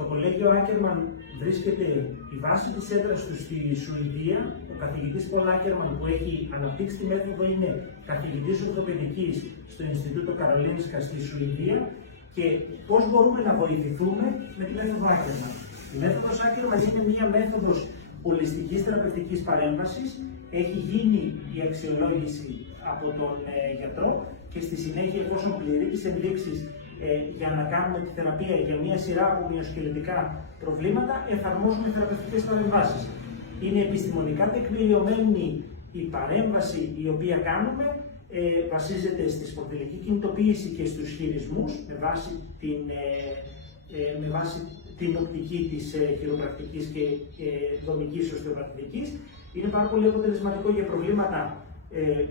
Το κολέγιο Άκερμαν βρίσκεται η βάση της έδρας του στη Σουηδία. Ο καθηγητής Πολ Άκερμαν που έχει αναπτύξει τη μέθοδο είναι καθηγητής ορθοπαιδικής στο Ινστιτούτο Καρολίνσκα στη Σουηδία. Και πώς μπορούμε να βοηθηθούμε με τη μέθοδο Άκερμαν. Η μέθοδος Άκερμαν είναι μια μέθοδος ολιστικής θεραπευτικής παρέμβασης. Έχει γίνει η αξιολόγηση από τον γιατρό και στη συνέχεια, εφόσον πληρεί τις ενδείξεις για να κάνουμε τη θεραπεία για μια σειρά από μυοσκελετικά προβλήματα, εφαρμόζουμε θεραπευτικές παρεμβάσεις. Είναι επιστημονικά τεκμηριωμένη η παρέμβαση η οποία κάνουμε, βασίζεται στη σπονδυλική κινητοποίηση και στους χειρισμούς με βάση την οπτική της χειροπρακτικής και δομικής οστεοπατητικής. Είναι πάρα πολύ αποτελεσματικό για προβλήματα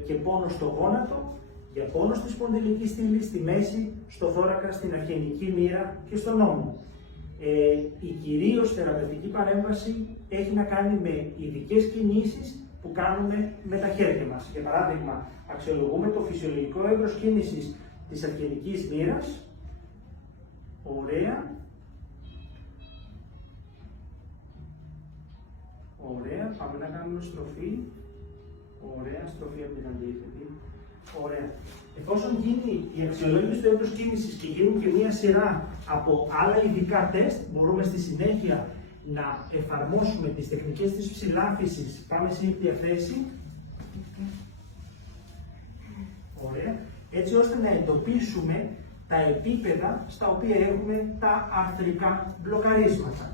και πόνο στο γόνατο, για πόνο στη σπονδυλική στήλη, στη μέση, στο θώρακα, στην αυχενική μοίρα και στον ώμο. Η κυρίως θεραπευτική παρέμβαση έχει να κάνει με ειδικές κινήσεις που κάνουμε με τα χέρια μας. Για παράδειγμα, αξιολογούμε το φυσιολογικό εύρος κίνησης της αυχενικής μοίρας. Ωραία. Ωραία, πάμε να κάνουμε στροφή. Ωραία, στροφή από την αντίθετη. Ωραία. Εφόσον γίνει η αξιολόγηση του εύρους κίνησης και γίνουν και μία σειρά από άλλα ειδικά τεστ, μπορούμε στη συνέχεια να εφαρμόσουμε τις τεχνικές της ψηλάφισης. Πάμε σε ήπια θέση. Ωραία. Έτσι ώστε να εντοπίσουμε τα επίπεδα στα οποία έχουμε τα αρθρικά μπλοκαρίσματα.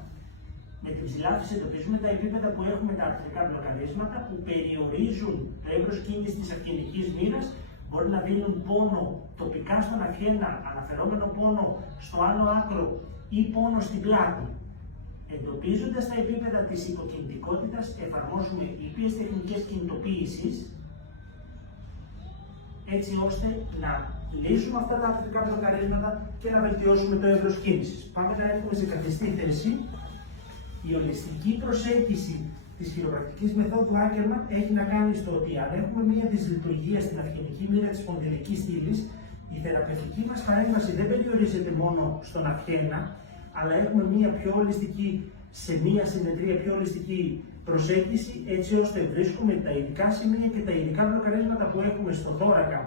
Με την ψηλάφιση εντοπίζουμε τα επίπεδα που έχουμε τα αρθρικά μπλοκαρίσματα που περιορίζουν το εύρος κίνησης της αυχενικής μοίρας, μπορεί να δίνουν πόνο τοπικά στον αυχένα, αναφερόμενο πόνο στο άνω άκρο ή πόνο στην πλάτη. Εντοπίζοντας τα επίπεδα της υποκινητικότητας, εφαρμόζουμε ήπιες τεχνικές κινητοποίησης, έτσι ώστε να λύσουμε αυτά τα αρθρικά μπλοκαρίσματα και να βελτιώσουμε το εύρος κίνησης. Πάμε να έχουμε σε καθιστή θέση. Η ολιστική προσέγγιση της χειροπρακτικής μεθόδου Άκερμαν έχει να κάνει στο ότι αν έχουμε μία δυσλειτουργία στην αυχενική μοίρα της σπονδυλικής στήλης, η θεραπευτική μας παρέμβαση δεν περιορίζεται μόνο στον αυχένα, αλλά έχουμε μία πιο ολιστική, σε μία συνεδρία πιο ολιστική προσέγγιση, έτσι ώστε βρίσκουμε τα ειδικά σημεία και τα ειδικά μπλοκαρίσματα που έχουμε στο θώρακα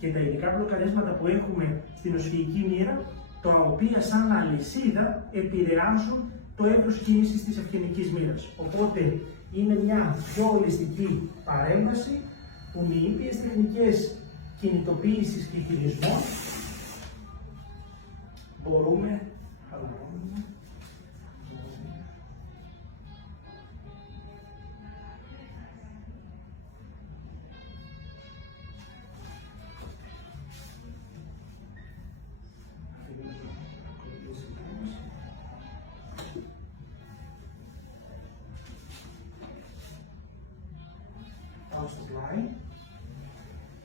και τα ειδικά μπλοκαρίσματα που έχουμε στην οσφυγική μοίρα, τα οποία σαν αλυσίδα επηρεάζουν το εύρος κίνησης της αυχενικής μοίρας. Οπότε είναι μια πιο ολιστική παρέμβαση που με ήπιες τεχνικές κινητοποίησης και χειρισμών μπορούμε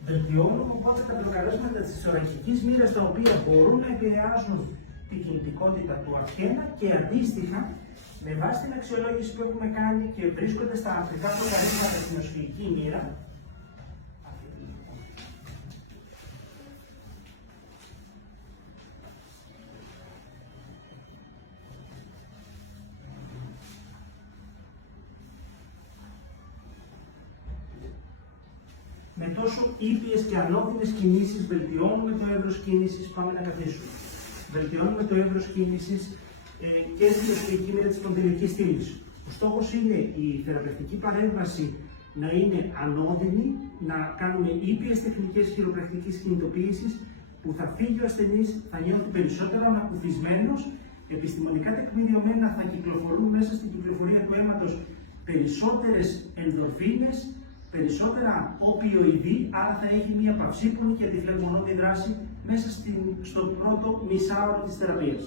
βελτιώνουμε οπότε τα μπλοκαρίσματα της θωρακικής μοίρας, τα οποία μπορούν να επηρεάζουν την κινητικότητα του αυχένα και αντίστοιχα, με βάση την αξιολόγηση που έχουμε κάνει και βρίσκοντας τα αρθρικά μπλοκαρίσματα στην οσφυγική μοίρα, με τόσο ήπιες και ανώδυνες κινήσεις βελτιώνουμε το εύρος κίνησης. Πάμε να καθίσουμε. Βελτιώνουμε το εύρος κίνησης και στην οσφυγική μοίρα της σπονδυλικής στήλης. Ο στόχος είναι η θεραπευτική παρέμβαση να είναι ανώδυνη, να κάνουμε ήπιες τεχνικές χειροπρακτικής κινητοποίησης που θα φύγει ο ασθενής, θα νιώθει περισσότερο ανακουφισμένος, επιστημονικά τεκμηριωμένα θα κυκλοφορούν μέσα στην κυκλοφορία του αίματος περισσότερες ενδορφίνες, περισσότερα οπιοειδή, άρα θα έχει μια παυσίπονη και αντιφλεγμονώμη δράση μέσα στο πρώτο μισάωρο της θεραπείας.